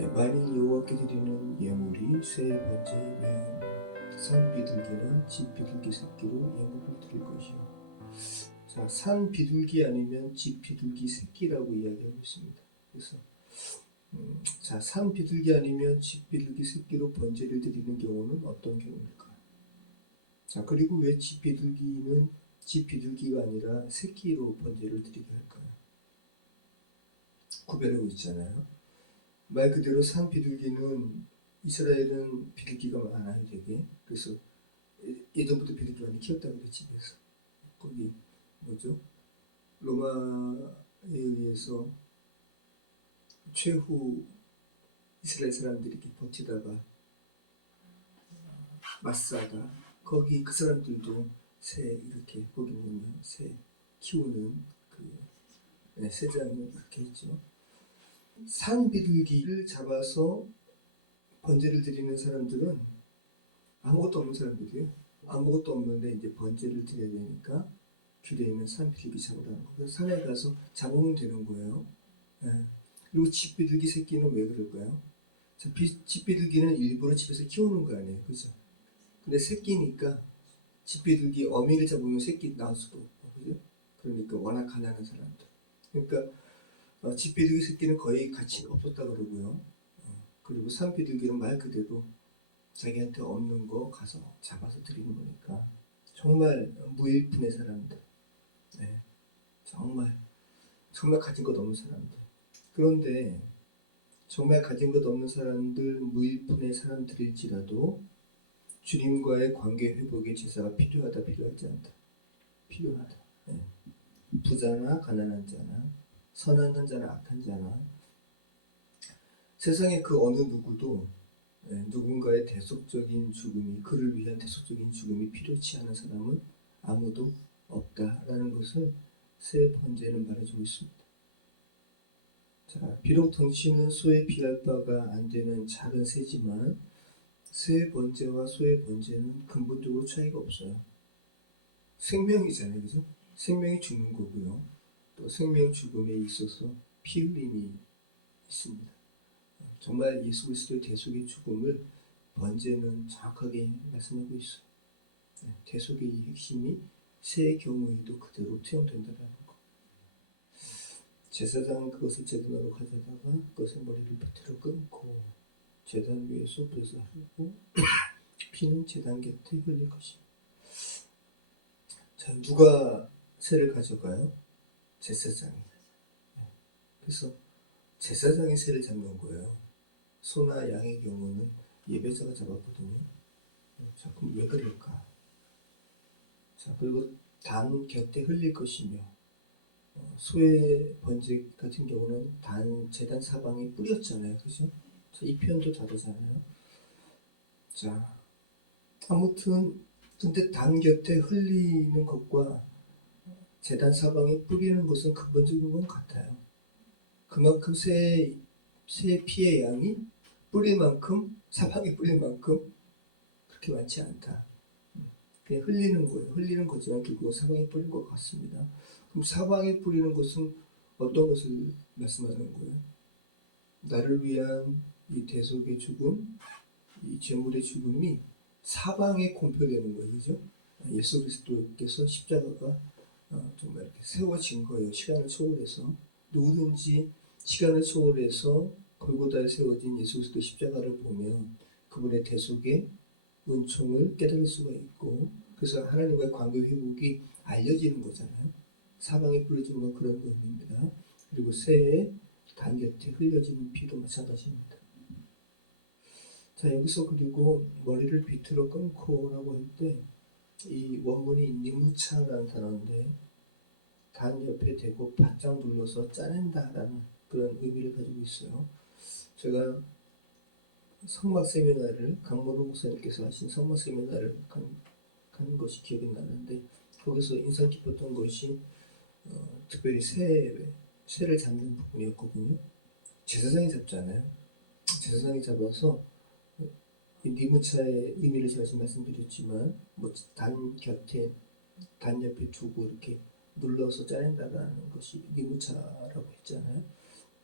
네, 만일 여호와께 드리는 예물이 새 번제이면 산 비둘기나 집 비둘기 새끼로 예물을 드릴 것이요. 자, 산 비둘기 아니면 집 비둘기 새끼라고 이야기하고 있습니다. 그래서 자, 산 비둘기 아니면 집 비둘기 새끼로 번제를 드리는 경우는 어떤 경우일까? 자, 그리고 왜 집 비둘기는 집 비둘기가 아니라 새끼로 번제를 드리게 할까요? 구별하고 있잖아요. 말 그대로 산 비둘기는 이스라엘은 비둘기가 많아요, 되게. 그래서 예전부터 비둘기 많이 키웠다고 그래, 집에서. 거기 뭐죠? 로마에 의해서 최후 이스라엘 사람들이 이렇게 버티다가 마사가 거기 그 사람들도 새 이렇게 거기 보면 새 키우는 그 새장을 이렇게 했죠. 산 비둘기를 잡아서 번제를 드리는 사람들은 아무것도 없는 사람들이에요. 아무것도 없는데 이제 번제를 드려야 되니까 길에 있는 산 비둘기 잡으라는 거. 그래서 산에 가서 잡으면 되는 거예요. 예. 그리고 집 비둘기 새끼는 왜 그럴까요? 집 비둘기는 일부러 집에서 키우는 거 아니에요, 그죠? 근데 새끼니까 집 비둘기 어미를 잡으면 새끼 나올 수도 없고, 그죠? 그러니까 워낙 가난한 사람들. 그러니까 집 비둘기 새끼는 거의 가치가 없었다 그러고요. 그리고 산 비둘기는 말 그대로 자기한테 없는 거 가서 잡아서 드리는 거니까 정말 무일푼의 사람들, 네, 정말 가진 것 없는 사람들. 그런데 정말 가진 것 없는 사람들, 무일푼의 사람들일지라도 주님과의 관계 회복의 제사가 필요하다, 필요하지 않다. 필요하다. 네. 부자나 가난한 자나 선한 자나 악한 자나 세상의 그 어느 누구도 누군가의 대속적인 죽음이, 그를 위한 대속적인 죽음이 필요치 않은 사람은 아무도 없다라는 것을 새 번제는 말해주고 있습니다. 자, 비록 덩치는 소에 비할 바가 안 되는 작은 새지만 새 번제와 소의 번제는 근본적으로 차이가 없어요. 생명이잖아요, 그죠? 생명이 죽는 거고요. 또 생명 죽음에 있어서 피 흘림이 있습니다. 정말 예수 그리스도의 대속의 죽음을 번제는 정확하게 말씀하고 있어요. 대속의 이 핵심이 새의 경우에도 그대로 투영된다는 것. 제사장은 그것을 제단으로 가져다가 그것의 머리를 비틀어 끊고 제단 위에 쏟아서 하고 피는 제단 곁에 흘릴 것입니다. 자, 누가 새를 가져가요? 제사장이. 그래서 제사장이 새를 잡는 거예요. 소나 양의 경우는 예배자가 잡았거든요. 자, 그럼 왜 그럴까? 자, 그리고 단 곁에 흘릴 것이며 소의 번제 같은 경우는 단 제단 사방에 뿌렸잖아요, 그죠? 자, 이 표현도 다르잖아요. 자, 아무튼 근데 단 곁에 흘리는 것과 제단 사방에 뿌리는 것은 근본적인 건 같아요. 그만큼 새의 피의 양이 뿌릴 만큼, 사방에 뿌릴 만큼 그렇게 많지 않다. 그냥 흘리는 거예요. 흘리는 거지만 결국 사방에 뿌린 것 같습니다. 그럼 사방에 뿌리는 것은 어떤 것을 말씀하는 거예요? 나를 위한 이 대속의 죽음, 이 제물의 죽음이 사방에 공표되는 거예요. 그죠? 예수 그리스도께서 십자가가 정말 이렇게 세워진 거예요. 시간을 초월해서. 누구든지 시간을 초월해서 골고다에 세워진 예수 그리스도 십자가를 보면 그분의 대속의 은총을 깨달을 수가 있고, 그래서 하나님과의 관계 회복이 알려지는 거잖아요. 사방에 뿌려진 건 그런 의미입니다. 그리고 새의 단 곁에 흘려지는 피도 마찬가지입니다. 자, 여기서 그리고 머리를 비틀어 끊고 라고 할 때 이 원문이 니무차라는 단어인데 단 옆에 대고 바짝 눌러서 짜낸다라는 그런 의미를 가지고 있어요. 제가 성막 세미나를 강모루 목사님께서 하신 성막 세미나를 간 것이 기억이 나는데 거기서 인상 깊었던 것이 특별히 새를 잡는 부분이었거든요. 제사장이 잡잖아요. 제사장이 잡아서 니무차의 의미를 제가 지금 말씀드렸지만 뭐 단 곁에 단 옆에 두고 이렇게 눌러서 짜낸다라는 것이 니무차라고 했잖아요.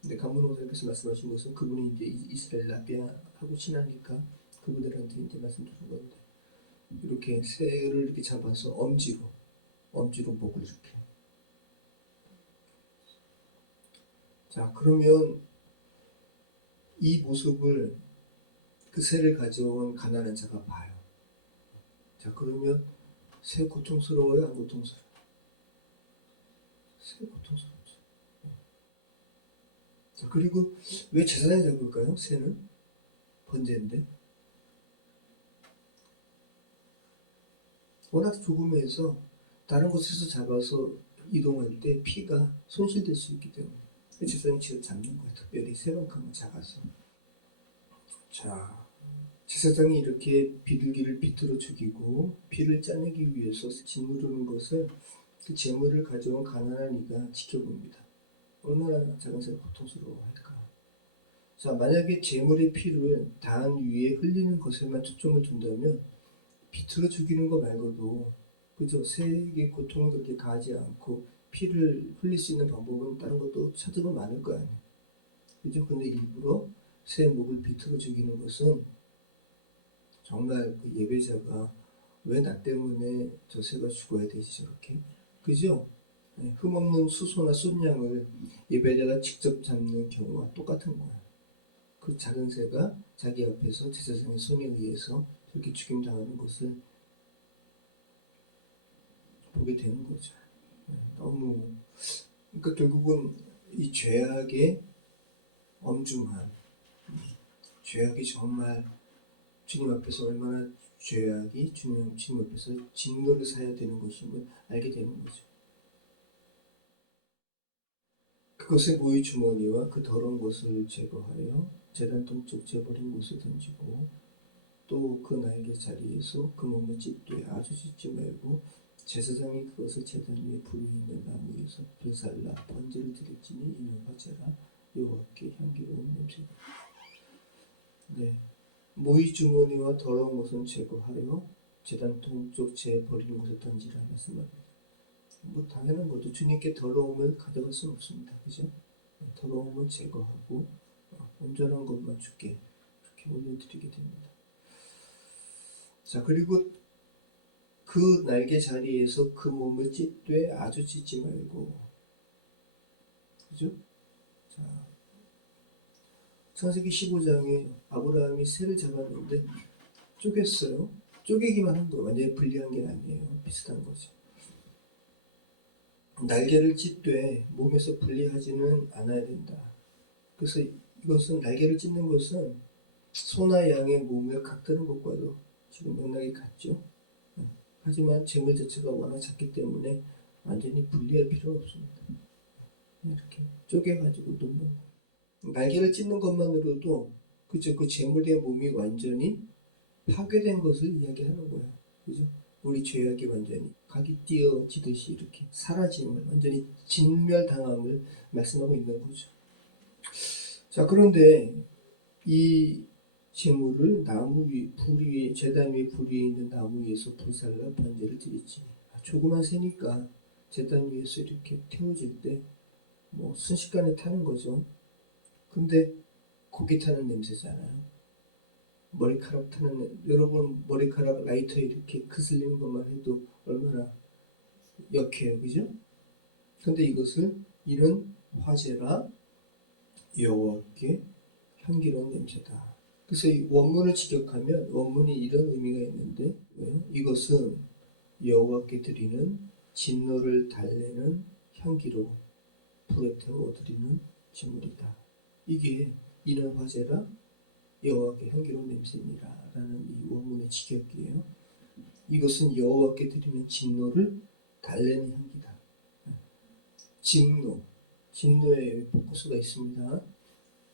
근데 간문호사님께서 말씀하신 것은 그분이 이제 이스라엘 라비아하고 친하니까 그분들한테 이제 말씀 주는 건데, 이렇게 새를 이렇게 잡아서 엄지로 목을 이렇게. 자, 그러면 이 모습을 그 새를 가져온 가난한 자가 봐요. 자, 그러면 새 고통스러워요? 안 고통스러워요? 새 고통스럽죠. 자, 그리고 왜 제사장이 잡을까요? 새는 번제인데. 워낙 조금해서 다른 곳에서 잡아서 이동할 때 피가 손실될 수 있기 때문에 제사장이 직접 잡는 거예요. 특별히 새만큼은 작아서. 자, 제사장이 이렇게 비둘기를 비틀어 죽이고 피를 짜내기 위해서 짓누르는 것을 그 재물을 가져온 가난한 이가 지켜봅니다. 얼마나 작은 새가 고통스러워할까. 자, 만약에 재물의 피를 단 위에 흘리는 것에만 초점을 둔다면 비틀어 죽이는 것 말고도 그저 새에게 고통을 그렇게 가하지 않고 피를 흘릴 수 있는 방법은 다른 것도 찾으면 많을 거 아니에요. 그죠? 근데 일부러 새 목을 비틀어 죽이는 것은 정말 그 예배자가 왜 나 때문에 저 새가 죽어야 되지 저렇게? 그죠? 흠없는 수소나 순양을 예배자가 직접 잡는 경우와 똑같은 거야. 그 작은 새가 자기 앞에서 제사장의 손에 의해서 저렇게 죽임당하는 것을 보게 되는 거죠. 너무, 그러니까 결국은 이 죄악의 엄중함, 죄악이 정말 주님 앞에서 얼마나 죄악이 주님 앞에서 진노를 사야 되는 것임을 알게 되는 거죠. 그것의 모의 주머니와 그 더러운 것을 제거하여 제단 동쪽 재버린 곳에 던지고 또 그 날개 자리에서 그 몸을 찢되 아주 찢지 말고 제사장이 그것을 제단 위에 불이 있는 나무에서 불살라 번제를 드렸지니 이는 화제라 여호와께 향기로운 냄새다. 네, 모의 주머니와 더러운 것은 제거하여 제단 동쪽 재버리는 곳에 던지라 말씀합니다. 뭐 당연한 것도 주님께 더러움을 가져갈 수는 없습니다. 그죠? 더러움을 제거하고 온전한 것만 주께 그렇게 올려드리게 됩니다. 자, 그리고 그 날개 자리에서 그 몸을 찢되 아주 찢지 말고, 그죠? 자, 창세기 15장에 아브라함이 새를 잡았는데 쪼갰어요. 쪼개기만 한 거예요. 완전히 분리한 게 아니에요. 비슷한 거죠. 날개를 찢되 몸에서 분리하지는 않아야 된다. 그래서 이것은 날개를 찢는 것은 소나 양의 몸을 각드는 것과도 지금 맥락이 같죠. 하지만 재물 자체가 워낙 작기 때문에 완전히 분리할 필요가 없습니다. 이렇게 쪼개가지고 놓는 거예요. 날개를 찢는 것만으로도 그죠? 그 재물의 몸이 완전히 파괴된 것을 이야기하는 거예요. 그죠? 우리 죄악이 완전히 각이 띄어지듯이 이렇게 사라짐을, 완전히 진멸당함을 말씀하고 있는 거죠. 자, 그런데 이 재물을 나무 위, 불 위에, 제단 위에 불 위에 있는 나무 위에서 불살라 번제를 드리지. 조그만 새니까 제단 위에서 이렇게 태워질 때 뭐 순식간에 타는 거죠. 근데 고기 타는 냄새잖아요. 머리카락 타는, 여러분 머리카락 라이터에 이렇게 그슬리는 것만 해도 얼마나 역해요. 그죠? 근데 이것을 이는 화제라 여호와께 향기로운 냄새다. 그래서 이 원문을 직역하면 원문이 이런 의미가 있는데, 왜요? 이것은 여호와께 드리는 진노를 달래는 향기로 불에 태워 드리는 제물이다. 이게 이는 화제라 여호와께 향기로운 냄새니라 라는 이 원문의 직역이에요. 이것은 여호와께 드리는 진노를 달래는 향기다. 진노에 포커스가 있습니다.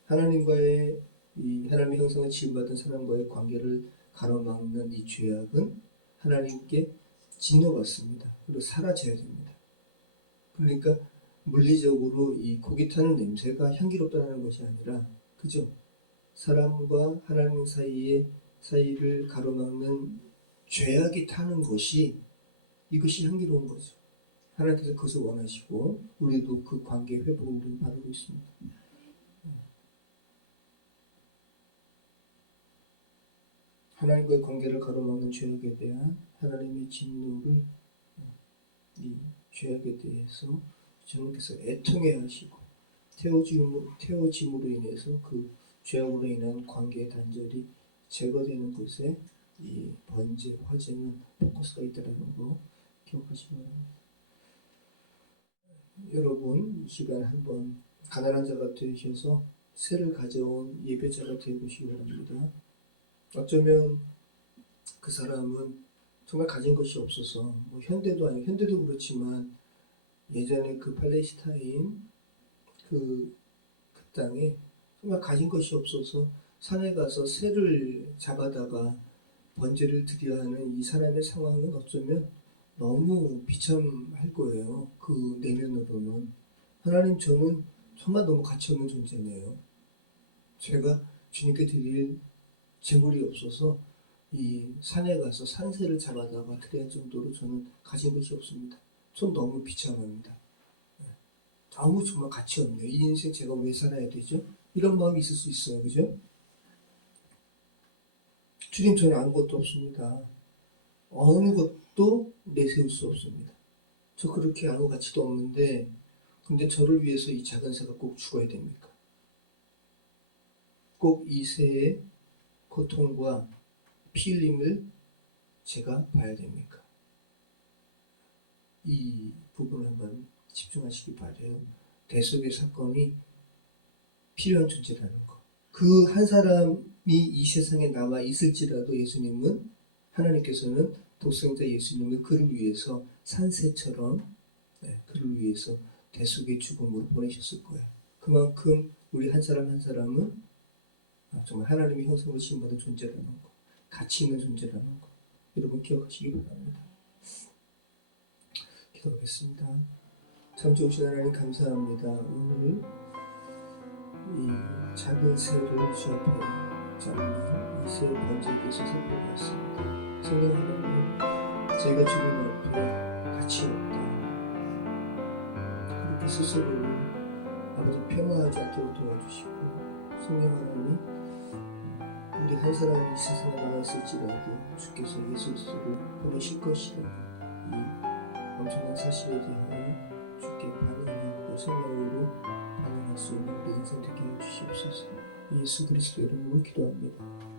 하나님과의 이 하나님의 형상을 지음받은 사람과의 관계를 가로막는 이 죄악은 하나님께 진노받습니다. 그리고 사라져야 됩니다. 그러니까 물리적으로 이 고기 타는 냄새가 향기롭다는 것이 아니라, 그죠? 사람과 하나님 사이를 가로막는 죄악이 타는 것이, 이것이 향기로운 거죠. 하나님께서 그것을 원하시고 우리도 그 관계 회복을 바라고 있습니다. 하나님과의 관계를 가로막는 죄악에 대한 하나님의 진노를 이 죄악에 대해서 주님께서 애통해 하시고 태워짐으로 인해서 그 죄악으로 인한 관계의 단절이 제거되는 곳에 이 번제, 화제는 포커스가 있다는 거 기억하시기 바랍니다. 여러분 이 시간 한번 가난한 자가 되셔서 새를 가져온 예배자가 되어보시기 바랍니다. 어쩌면 그 사람은 정말 가진 것이 없어서 뭐 현대도 아니고 현대도 그렇지만 예전에 그 팔레스타인 그 땅에 정말 가진 것이 없어서 산에 가서 새를 잡아다가 번제를 드려야 하는 이 사람의 상황은 어쩌면 너무 비참할 거예요. 그 내면으로는 하나님, 저는 정말 너무 가치 없는 존재네요. 제가 주님께 드릴 재물이 없어서 이 산에 가서 산새를 잡아다가 드려야 할 정도로 저는 가진 것이 없습니다. 전 너무 비참합니다. 너무 정말 가치 없네요. 이 인생 제가 왜 살아야 되죠? 이런 마음이 있을 수 있어요. 그죠? 주님, 저는 아무것도 없습니다. 어느 것도 내세울 수 없습니다. 저 그렇게 아무 가치도 없는데 근데 저를 위해서 이 작은 새가 꼭 죽어야 됩니까? 꼭 이 새의 고통과 피 흘림을 제가 봐야 됩니까? 이 부분을 한번 집중하시기 바라요. 대속의 사건이 필요한 존재라는 것. 그 한 사람이 이 세상에 남아 있을지라도 예수님은, 하나님께서는 독생자 예수님을 그를 위해서 산새처럼 그를 위해서 대속의 죽음으로 보내셨을 거예요. 그만큼 우리 한 사람 한 사람은 정말 하나님의 형상으로 지음받은 존재라는 거, 가치 있는 존재라는 거, 여러분 기억하시기 바랍니다. 기도하겠습니다. 참 좋으신 하나님 감사합니다. 오늘 이 작은 새를 주 앞에 잡는 이 새의 번제기에서 살펴봤습니다. 성령 하나님, 제가 주님 앞에 가치 없다, 그렇게 스스로를 아버지 평화하지 않도록 도와주시고, 성령 하나님, 우리 한 사람이 이 세상에 남아있을지라도 주께서 예수 그리스도를 보내실 것이라는 이 엄청난 사실에 대하여 주께 반응하고 성령으로 반응할 수 있는 우리 인생 되게 해주시옵소서. 예수 그리스도 이름으로 기도합니다.